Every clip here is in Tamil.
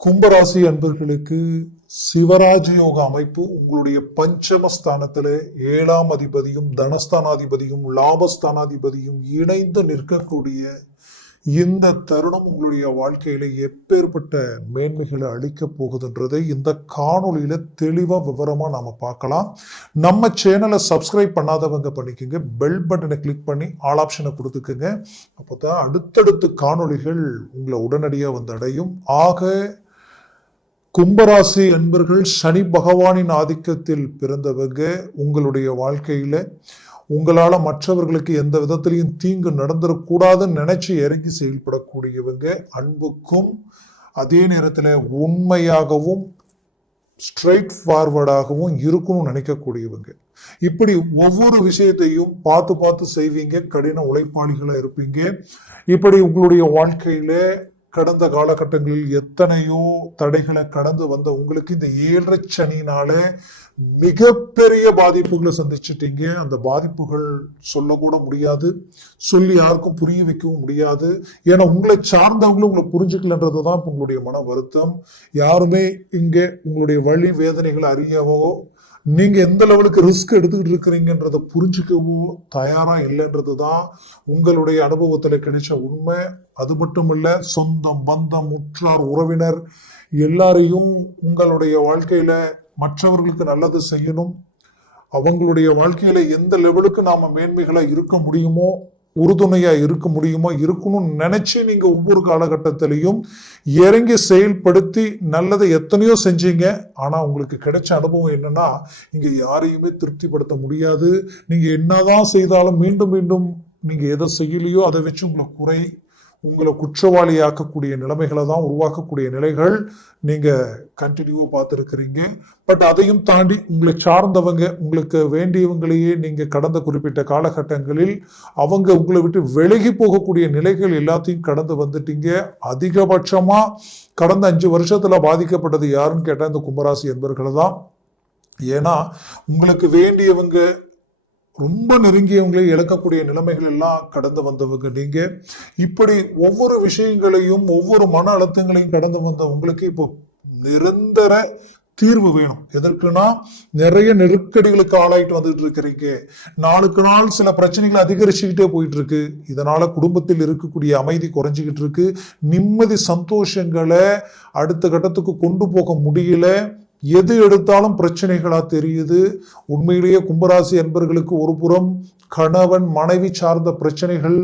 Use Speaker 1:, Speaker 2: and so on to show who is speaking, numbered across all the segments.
Speaker 1: கும்பராசி அன்பர்களுக்கு சிவராஜ யோக அமைப்பு உங்களுடைய பஞ்சமஸ்தானத்தில் ஏழாம் அதிபதியும் தனஸ்தானாதிபதியும் லாபஸ்தானாதிபதியும் இணைந்து நிற்கக்கூடிய இந்த தருணம் உங்களுடைய வாழ்க்கையில எப்பேற்பட்ட மேன்மைகளை அளிக்க போகுதுன்றதை இந்த காணொளியில தெளிவா விவரமா நாம பார்க்கலாம். நம்ம சேனலை சப்ஸ்கிரைப் பண்ணாதவங்க பண்ணிக்கோங்க. பெல் பட்டனை கிளிக் பண்ணி ஆல் ஆப்ஷனை கொடுத்துக்கோங்க. அப்போதான் அடுத்தடுத்து காணொளிகள் உங்களை உடனடியாக வந்து அடையும். ஆக கும்பராசி அன்பர்கள் சனி பகவானின் ஆதிக்கத்தில் பிறந்தவங்க உங்களுடைய வாழ்க்கையில் உங்களால் மற்றவர்களுக்கு எந்த விதத்திலையும் தீங்கு நடந்துடக்கூடாதுன்னு நினச்சி இறங்கி செயல்படக்கூடியவங்க அன்புக்கும் அதே நேரத்தில் உண்மையாகவும் ஸ்ட்ரைட் ஃபார்வர்டாகவும் இருக்கணும்னு நினைக்கக்கூடியவங்க. இப்படி ஒவ்வொரு விஷயத்தையும் பார்த்து பார்த்து செய்வீங்க கடின உழைப்பாளிகளாக இருப்பீங்க. இப்படி உங்களுடைய வாழ்க்கையில கடந்த காலகட்டங்களில் எத்தனையோ தடைகளை கடந்து வந்த உங்களுக்கு இந்த ஏழரை சனினால மிகப்பெரிய பாதிப்புகளை சந்திச்சிட்டீங்க. அந்த பாதிப்புகள் சொல்லக்கூட முடியாது. சொல்லி யாருக்கும் புரிய வைக்கவும் முடியாது. ஏன்னா உங்களை சார்ந்தவங்களும் உங்களை புரிஞ்சுக்கலன்றது தான் உங்களுடைய மன வருத்தம். யாருமே இங்கே உங்களுடைய வழி வேதனைகளை அறியவோ நீங்க எந்த லெவலுக்கு ரிஸ்க் எடுத்துக்கிட்டு இருக்கிறீங்கன்றத புரிஞ்சுக்கவோ தயாரா இல்லைன்றது தான் உங்களுடைய அனுபவத்துல கிடைச்ச உண்மை. அது மட்டும் இல்ல சொந்தம் பந்தம் உற்றார் உறவினர் எல்லாரையும் உங்களுடைய வாழ்க்கையில மற்றவர்களுக்கு நல்லது செய்யணும். அவங்களுடைய வாழ்க்கையில எந்த லெவலுக்கு நாம மேன்மைகளா இருக்க முடியுமோ உறுதுணையா இருக்க முடியுமோ? இருக்கணும்னு நினைச்சு நீங்க ஒவ்வொரு காலகட்டத்திலையும் இறங்கி செயல்படுத்தி நல்லதை எத்தனையோ செஞ்சீங்க. ஆனா உங்களுக்கு கிடைச்ச அனுபவம் என்னன்னா இங்க யாரையுமே திருப்திப்படுத்த முடியாது. நீங்க என்னதான் செய்தாலும் மீண்டும் மீண்டும் நீங்க எதை செய்யலையோ அதை வச்சு உங்களை குறை உங்களை குற்றவாளியாக்கக்கூடிய நிலைமைகளை தான் உருவாக்கக்கூடிய நிலைகள் நீங்கள் கண்டினியூவாக பார்த்துருக்கிறீங்க. பட் அதையும் தாண்டி உங்களை சார்ந்தவங்க உங்களுக்கு வேண்டியவங்களையே நீங்கள் கடந்த குறிப்பிட்ட காலகட்டங்களில் அவங்க உங்களை விட்டு விலகி போகக்கூடிய நிலைகள் எல்லாத்தையும் கடந்து வந்துட்டீங்க. அதிகபட்சமாக கடந்த அஞ்சு வருஷத்தில் பாதிக்கப்பட்டது யாருன்னு கேட்டால் இந்த கும்பராசி என்பர்களை தான் ஏன்னா உங்களுக்கு வேண்டியவங்க ரொம்ப நெருங்கியவங்களை இழக்கக்கூடிய நிலைமைகள் எல்லாம் கடந்து வந்தவங்க. நீங்க இப்படி ஒவ்வொரு விஷயங்களையும் ஒவ்வொரு மன அழுத்தங்களையும் கடந்து வந்த உங்களுக்கு இப்போ நிரந்தர தீர்வு வேணும். எதற்குனா நிறைய நெருக்கடிகளுக்கு ஆளாயிட்டு வந்துட்டு இருக்கிறீங்க. நாளுக்கு நாள் சில பிரச்சனைகள் அதிகரிச்சுக்கிட்டே போயிட்டு இருக்கு இதனால குடும்பத்தில் இருக்கக்கூடிய அமைதி குறைஞ்சிக்கிட்டு இருக்கு. நிம்மதி சந்தோஷங்களை அடுத்த கட்டத்துக்கு கொண்டு போக முடியல. எது எடுத்தாலும் பிரச்சனைகளாக தெரியுது. உண்மையிலேயே கும்பராசி என்பர்களுக்கு ஒரு புறம் கணவன் மனைவி சார்ந்த பிரச்சனைகள்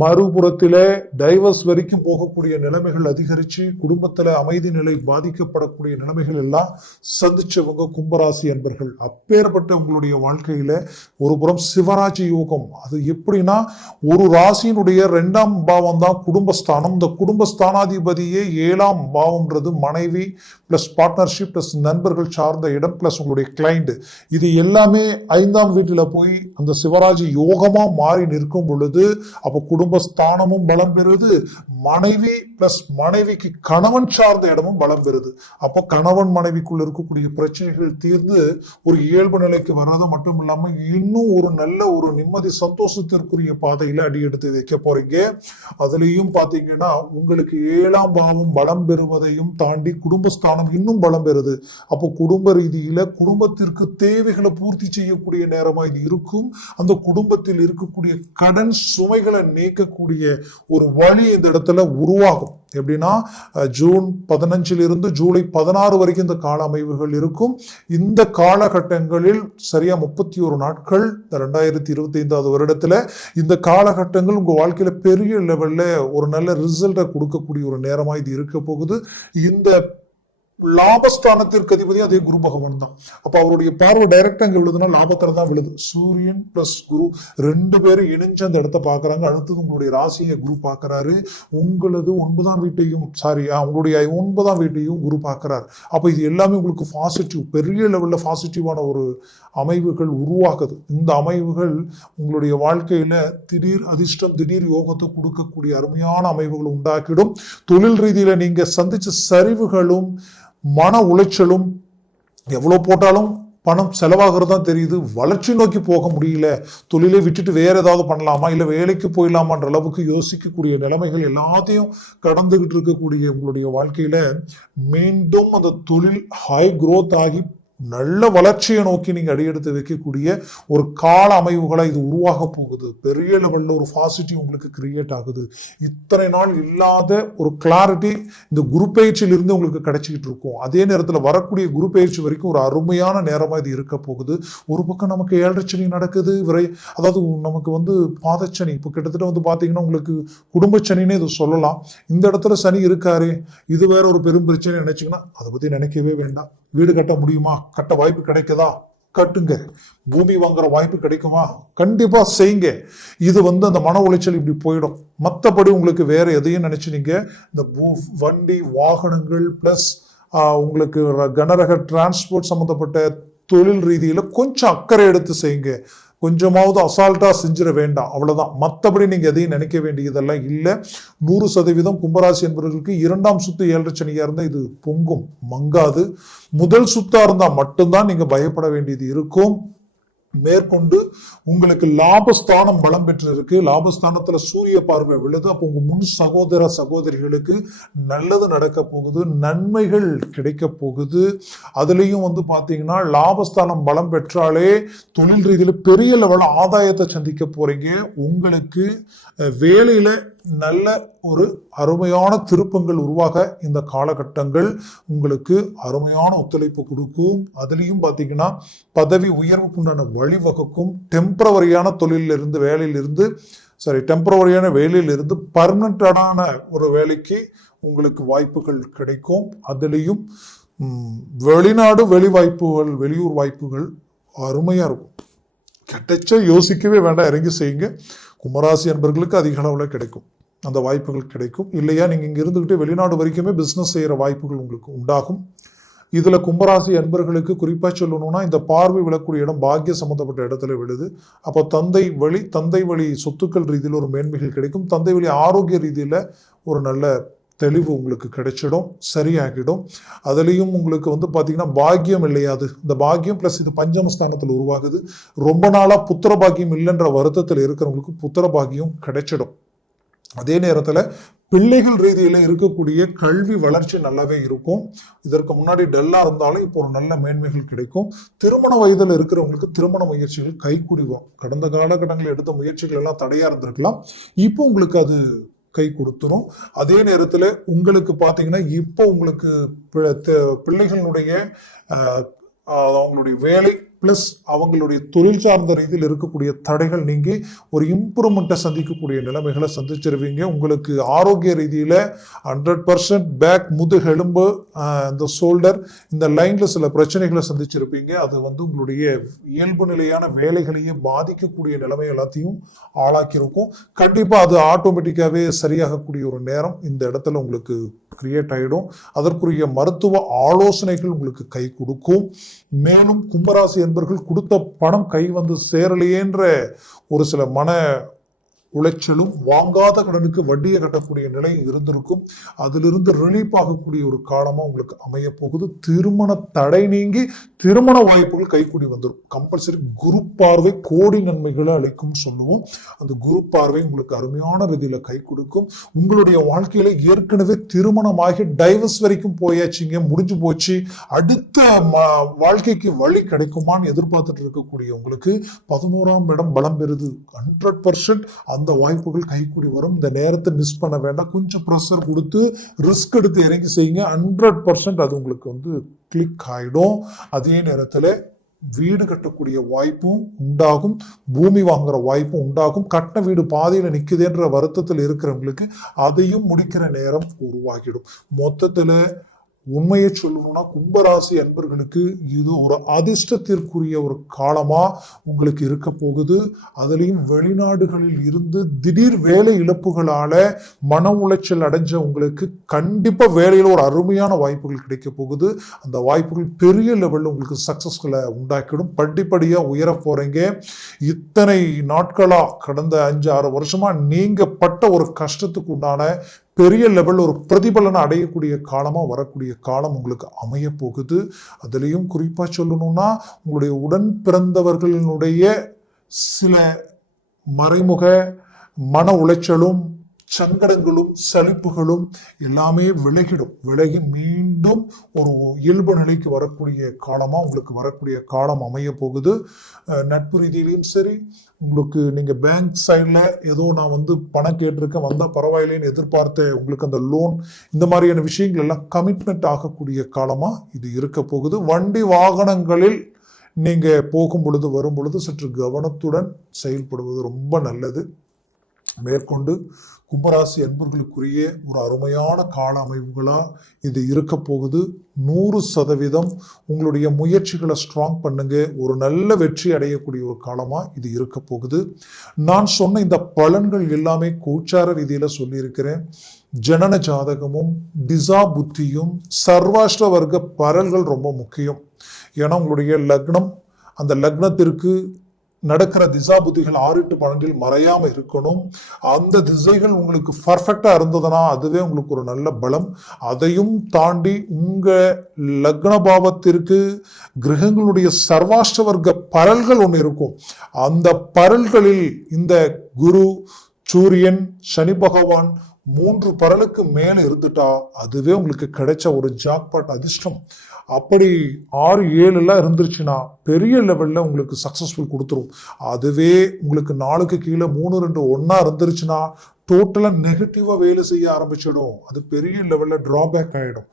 Speaker 1: மறுபுறத்தில் டைவர்ஸ் வரைக்கும் போகக்கூடிய நிலைமைகள் அதிகரித்து குடும்பத்தில் அமைதி நிலை பாதிக்கப்படக்கூடிய நிலைமைகள் எல்லாம் சந்திச்சவங்க கும்பராசி என்பர்கள் அப்பேற்பட்ட உங்களுடைய வாழ்க்கையில் ஒரு புறம் சிவராஜ் யோகம். அது எப்படின்னா ஒரு ராசியினுடைய ரெண்டாம் பாவம் தான் குடும்பஸ்தானம். இந்த குடும்பஸ்தானாதிபதியே ஏழாம் பாவம்ன்றது மனைவி ப்ளஸ் பார்ட்னர்ஷிப் ப்ளஸ் நண்பர்கள் சார்ந்த இடம் பிளஸ் உங்களுடைய கிளைண்ட் இது எல்லாமே ஐந்தாம் வீட்டில் போய் அந்த சிவராஜ் யோகமாக மாறி நிற்கும் பொழுது அப்போ குடும்பஸ்தானமும் பலம் பெறுது. மனைவி பிளஸ் மனைவிக்கு கணவன் சார்ந்த இடமும் பலம் பெறுது. அப்போ கணவன் மனைவிக்குள் இருக்கக்கூடிய பிரச்சனைகள் தீர்ந்து ஒரு இயல்பு நிலைக்கு வர்றது மட்டும் இல்லாமல் இன்னும் ஒரு நல்ல ஒரு நிம்மதி சந்தோஷத்திற்குரிய பாதையில் அடி எடுத்து வைக்க போறீங்க. அதுலேயும் பார்த்தீங்கன்னா உங்களுக்கு ஏழாம் பாவம் பலம் பெறுவதையும் தாண்டி குடும்பஸ்தானம் இன்னும் பலம் பெறுது. அப்போ குடும்ப ரீதியில குடும்பத்திற்கு தேவைகளை பூர்த்தி செய்யக்கூடிய நேரமா இது இருக்கும். அந்த குடும்பத்தில் இருக்கக்கூடிய கடன் சுமைகளை நீக்கக்கூடிய ஒரு வழி இந்த இடத்துல உருவாகும். எப்படின்னா ஜூன் பதினஞ்சிலிருந்து ஜூலை பதினாறு வரைக்கும் இந்த கால அமைவுகள் இருக்கும். இந்த காலகட்டங்களில் சரியா முப்பத்தி ஒரு நாட்கள் இந்த ரெண்டாயிரத்தி இருபத்தி ஐந்தாவது வருடத்துல இந்த காலகட்டங்கள் உங்க வாழ்க்கையில பெரிய லெவல்ல ஒரு நல்ல ரிசல்ட்டை கொடுக்கக்கூடிய ஒரு நேரமா இது இருக்க போகுது. இந்த லாபஸ்தானத்திற்கு அதிபதி அதே குரு பகவான் தான். அப்ப அவருடைய பார்வை டைரக்டா அங்க விழுதுன்னா லாபத்துல தான் விழுது. சூரியன் பிளஸ் குரு ரெண்டு பேரும் இணைஞ்சு அந்த இடத்த பாக்குறாங்க அடுத்தது உங்களுடைய ராசியை குரு பாக்குறாரு உங்களது ஒன்பதாம் வீட்டையும் சாரி உங்களுடைய ஒன்பதாம் வீட்டையும் குரு பாக்குறாரு அப்ப இது எல்லாமே உங்களுக்கு பாசிட்டிவ் பெரிய லெவல்ல பாசிட்டிவான ஒரு அமைவுகள் உருவாக்குது. இந்த அமைவுகள் உங்களுடைய வாழ்க்கையில திடீர் அதிர்ஷ்டம் திடீர் யோகத்தை கொடுக்கக்கூடிய அருமையான அமைவுகள் உண்டாக்கிடும். தொழில் ரீதியில நீங்க சந்திச்ச சரிவுகளும் மன உளைச்சலும் எவ்வளோ போட்டாலும் பணம் செலவாகிறது தான் தெரியுது. வளர்ச்சி நோக்கி போக முடியல. தொழிலை விட்டுட்டு வேற ஏதாவது பண்ணலாமா? இல்லை வேலைக்கு போயிடலாமான்ற அளவுக்கு யோசிக்கக்கூடிய நிலைமைகள் எல்லாத்தையும் கடந்துகிட்டு இருக்கக்கூடிய உங்களுடைய வாழ்க்கையில மீண்டும் அந்த தொழில் ஹை குரோத் ஆகி நல்ல வளர்ச்சியை நோக்கி நீங்கள் அடியெடுத்து வைக்கக்கூடிய ஒரு கால அமைவுகளாக இது உருவாக போகுது. பெரிய லெவலில் ஒரு பாசிட்டிவ் உங்களுக்கு கிரியேட் ஆகுது. இத்தனை நாள் இல்லாத ஒரு கிளாரிட்டி இந்த குரு பயிற்சியிலிருந்து உங்களுக்கு கிடைச்சிக்கிட்டு இருக்கும். அதே நேரத்தில் வரக்கூடிய குரு பயிற்சி வரைக்கும் ஒரு அருமையான நேரமாக இது இருக்க போகுது. ஒரு பக்கம் நமக்கு ஏழரைச்சனி நடக்குது விரை அதாவது நமக்கு வந்து பாதச்சனி. இப்போ கிட்டத்தட்ட வந்து பார்த்தீங்கன்னா உங்களுக்கு குடும்பச்சனின்னு இது சொல்லலாம். இந்த இடத்துல சனி இருக்காரு இது வேற ஒரு பெரும் பிரச்சனை நினைச்சிங்கன்னா அதை பற்றி நினைக்கவே வேண்டாம். வீடு கட்ட முடியுமா? கட்ட வாய்ப்பு கிடைக்குதா? கட்டுங்க. பூமி வாங்குற வாய்ப்பு கிடைக்குமா? கண்டிப்பா செய்யுங்க. இது வந்து அந்த மன உளைச்சல் இப்படி போயிடும். மற்றபடி உங்களுக்கு வேற எதையும் நினைச்சு நீங்க இந்த வண்டி வாகனங்கள் பிளஸ் உங்களுக்கு கனரக டிரான்ஸ்போர்ட் சம்மந்தப்பட்ட தொழில் ரீதியில் கொஞ்சம் அக்கறை எடுத்து செய்யுங்க. கொஞ்சமாவது அசால்ட்டாக செஞ்சிட வேண்டாம். அவ்வளோதான் மற்றபடி நீங்கள் எதையும் நினைக்க வேண்டியதெல்லாம் இல்லை. நூறு சதவீதம் கும்பராசி என்பவர்களுக்கு இரண்டாம் சுத்து ஏழரை சனியா இருந்தால் இது பொங்கும் மங்காது. முதல் சுத்தாக இருந்தால் மட்டும்தான் நீங்கள் பயப்பட வேண்டியது இருக்கும். மேற்கொண்டு உங்களுக்கு லாபஸ்தானம் பலம் பெற்றிருக்கு. லாபஸ்தானத்துல சூரிய பார்வை விழுது அப்போ உங்க முன் சகோதர சகோதரிகளுக்கு நல்லது நடக்க போகுது நன்மைகள் கிடைக்க போகுது. அதுலயும் வந்து பாத்தீங்கன்னா லாபஸ்தானம் பலம் பெற்றாலே தொழில் ரீதியில் பெரிய லெவல் ஆதாயத்தை சந்திக்க போறீங்க. உங்களுக்கு வேலையில நல்ல ஒரு அருமையான திருப்பங்கள் உருவாக இந்த காலகட்டங்கள் உங்களுக்கு அருமையான ஒத்துழைப்பு கொடுக்கும். அதுலேயும் பார்த்தீங்கன்னா பதவி உயர்வுக்குண்டான வழிவகுக்கும். டெம்பரவரியான தொழிலிருந்து வேலையிலிருந்து சாரி டெம்பரவரியான வேலையிலிருந்து பர்மனண்டான ஒரு வேலைக்கு உங்களுக்கு வாய்ப்புகள் கிடைக்கும். அதுலேயும் வெளிநாடு வெளி வாய்ப்புகள் வெளியூர் வாய்ப்புகள் அருமையாக இருக்கும். கிடைச்சா யோசிக்கவே வேண்டாம் இறங்கி செய்யுங்க. கும்பராசி என்பர்களுக்கு அதிக அளவில் கிடைக்கும். அந்த வாய்ப்புகள் கிடைக்கும். இல்லையா? நீங்கள் இங்கே இருந்துக்கிட்டு வெளிநாடு வரைக்குமே பிஸ்னஸ் செய்கிற வாய்ப்புகள் உங்களுக்கு உண்டாகும். இதில் கும்பராசி அன்பர்களுக்கு குறிப்பாக சொல்லணும்னா இந்த பார்வை விழக்கூடிய இடம் பாக்கிய சம்மந்தப்பட்ட இடத்துல விழுது. அப்போ தந்தை வழி தந்தை வழி சொத்துக்கள் ரீதியில் ஒரு மேன்மைகள் கிடைக்கும். தந்தை வழி ஆரோக்கிய ரீதியில் ஒரு நல்ல தெளிவு உங்களுக்கு கிடைச்சிடும் சரியாகிடும். அதுலேயும் உங்களுக்கு வந்து பார்த்தீங்கன்னா பாக்கியம் இல்லையாது. இந்த பாக்கியம் ப்ளஸ் இது பஞ்சமஸ்தானத்தில் உருவாகுது. ரொம்ப நாளாக புத்திர பாக்கியம் இல்லைன்ற வருத்தத்தில் இருக்கிறவங்களுக்கு புத்திர பாக்கியம் கிடைச்சிடும். அதே நேரத்தில் பிள்ளைகள் ரீதியில் இருக்கக்கூடிய கல்வி வளர்ச்சி நல்லாவே இருக்கும். இதற்கு முன்னாடி டல்லாக இருந்தாலும் இப்போ ஒரு நல்ல மேன்மைகள் கிடைக்கும். திருமண வயதில் இருக்கிறவங்களுக்கு திருமண முயற்சிகள் கைக்குடிவோம் வரும். கடந்த காலகட்டங்களில் எடுத்த முயற்சிகள் எல்லாம் தடையாக இருந்திருக்கலாம். இப்போ உங்களுக்கு அது கை கொடுத்துரும். அதே நேரத்தில் உங்களுக்கு பார்த்தீங்கன்னா இப்போ உங்களுக்கு பி- பிள்ளைகளுடைய அவங்களுடைய வேலை ப்ளஸ் அவங்களுடைய தொழில் சார்ந்த ரீதியில் இருக்கக்கூடிய தடைகள் நீங்கி ஒரு இம்ப்ரூவ்மெண்ட்டை சந்திக்கக்கூடிய நிலைமைகளை சந்திச்சிருவீங்க. உங்களுக்கு ஆரோக்கிய ரீதியில் ஹண்ட்ரட் பர்சன்ட் பேக் முதுகெலும்பு இந்த ஷோல்டர் இந்த லைனில் சில பிரச்சனைகளை சந்திச்சிருப்பீங்க. அது வந்து உங்களுடைய இயல்பு நிலையான வேலைகளையே பாதிக்கக்கூடிய நிலைமை எல்லாத்தையும் ஆளாக்கியிருக்கும். கண்டிப்பாக அது ஆட்டோமேட்டிக்காகவே சரியாகக்கூடிய ஒரு நேரம் இந்த இடத்துல உங்களுக்கு கிரியேட் ஆகிடும் அதற்குரிய மருத்துவ ஆலோசனைகள் உங்களுக்கு கை கொடுக்கும். மேலும் கும்பராசி என்பர்கள் கொடுத்த பணம் கை வந்து சேரலையேன்ற ஒரு சில மன உளைச்சலும் வாங்காத கடனுக்கு வட்டியை கட்டக்கூடிய நிலை இருந்திருக்கும். அதிலிருந்து ரிலீஃப் ஆகக்கூடிய ஒரு காலமா உங்களுக்கு அமைய போகுது. திருமண தடை நீங்கி திருமண வாய்ப்புகள் கைக்கூடி வந்துடும் கம்பல்சரி குரு பார்வை கோடி நன்மைகளை அளிக்கும் சொல்லுவோம். அந்த குரு பார்வை உங்களுக்கு அருமையான ரீதியில கை கொடுக்கும். உங்களுடைய வாழ்க்கையில ஏற்கனவே திருமணமாகி டைவர்ஸ் வரைக்கும் போயாச்சுங்க முடிஞ்சு போச்சு. அடுத்த ம- வாழ்க்கைக்கு வழி கிடைக்குமான்னு எதிர்பார்த்துட்டு இருக்கக்கூடிய உங்களுக்கு பதினோராம் இடம் பலம் பெறுது. ஹண்ட்ரட் பர்சன்ட் அந்த வாய்ப்புகள் கைக்கூடி வரும். இந்த நேரத்தை மிஸ் பண்ண வேண்டாம். கொஞ்சம் ப்ரெஷர் கொடுத்து ரிஸ்க் எடுத்து இறங்கி செய்யுங்க. ஹண்ட்ரட் பர்சன்ட் அது உங்களுக்கு வந்து கிளிக் ஆகிடும் அதே நேரத்தில் வீடு கட்டக்கூடிய வாய்ப்பும் உண்டாகும். பூமி வாங்குற வாய்ப்பும் உண்டாகும். கட்ட வீடு பாதியில் நிற்குதுன்ற வருத்தத்தில் இருக்கிறவங்களுக்கு அதையும் முடிக்கிற நேரம் உருவாகிடும். மொத்தத்தில் உண்மையை சொல்லணும்னா கும்பராசி அன்பர்களுக்கு இது ஒரு அதிர்ஷ்டத்திற்குரிய ஒரு காலமா உங்களுக்கு இருக்க போகுது. அதுலேயும் வெளிநாடுகளில் இருந்து திடீர் வேலை இழப்புகளால மன உளைச்சல் அடைஞ்ச உங்களுக்கு கண்டிப்பா வேலையில் ஒரு அருமையான வாய்ப்புகள் கிடைக்க போகுது. அந்த வாய்ப்புகள் பெரிய லெவலில் உங்களுக்கு சக்சஸ்களை உண்டாக்கிடும். படிப்படியா உயர போறீங்க. இத்தனை நாட்களா கடந்த அஞ்சு ஆறு வருஷமா நீங்க பட்ட ஒரு கஷ்டத்துக்கு உண்டான பெரிய லெவலில் ஒரு பிரதிபலனை அடையக்கூடிய காலமாக வரக்கூடிய காலம் உங்களுக்கு அமைய போகுது. அதுலேயும் குறிப்பாக சொல்லணும்னா உங்களுடைய உடன் பிறந்தவர்களினுடைய சில மறைமுக மன உளைச்சலும் சங்கடங்களும் சலிப்புகளும் எல்லாமே விலகிடும். விலகி மீண்டும் ஒரு இயல்பு நிலைக்கு வரக்கூடிய காலமாக உங்களுக்கு வரக்கூடிய காலம் அமைய போகுது. நட்பு ரீதியிலையும் சரி உங்களுக்கு நீங்கள் பேங்க் சைடில் ஏதோ நான் வந்து பணம் கேட்டிருக்கேன் வந்தால் பரவாயில்லைன்னு எதிர்பார்த்து உங்களுக்கு அந்த லோன் இந்த மாதிரியான விஷயங்கள் எல்லாம் கமிட்மெண்ட் ஆகக்கூடிய காலமாக இது இருக்க போகுது. வண்டி வாகனங்களில் நீங்கள் போகும் பொழுது வரும் பொழுது சற்று கவனத்துடன் செயல்படுவது ரொம்ப நல்லது. மேற்கொண்டு கும்பராசி அன்பர்களுக்குரிய ஒரு அருமையான கால அமைவுகளாக இது இருக்க போகுது. நூறு சதவீதம் உங்களுடைய முயற்சிகளை ஸ்ட்ராங் பண்ணுங்க. ஒரு நல்ல வெற்றி அடையக்கூடிய ஒரு காலமாக இது இருக்க போகுது. நான் சொன்ன இந்த பலன்கள் எல்லாமே கோச்சார ரீதியில் சொல்லியிருக்கிறேன். ஜனன ஜாதகமும் திசா புத்தியும் சர்வாஷ்ட வர்க்க பரல்கள் ரொம்ப முக்கியம். ஏன்னா உங்களுடைய லக்னம் அந்த லக்னத்திற்கு நடக்கிற திசா புத்திகள் ஆறு எட்டு பன்னெண்டில் மறையாம இருக்கணும். அந்த திசைகள் உங்களுக்கு பர்ஃபெக்டா இருந்ததுன்னா அதுவே உங்களுக்கு ஒரு நல்ல பலம். அதையும் தாண்டி உங்க லக்ன பாவத்திற்கு கிரகங்களுடைய சர்வாஷ்ட வர்க்க பரல்கள் ஒன்று இருக்கும். அந்த பரல்களில் இந்த குரு சூரியன் சனி பகவான் மூன்று பரலுக்கு மேலே இருந்துட்டா அதுவே உங்களுக்கு கிடைச்ச ஒரு ஜாக்பாட் அதிர்ஷ்டம். அப்படி ஆறு ஏழுலாம் இருந்துருச்சுன்னா பெரிய லெவலில் உங்களுக்கு சக்ஸஸ்ஃபுல் கொடுத்துரும். அதுவே உங்களுக்கு நாளுக்கு கீழே மூணு ரெண்டு ஒன்றா இருந்துருச்சுன்னா டோட்டலாக நெகட்டிவாக வேலை செய்ய ஆரம்பிச்சிடும். அது பெரிய லெவலில் ட்ராபேக் ஆகிடும்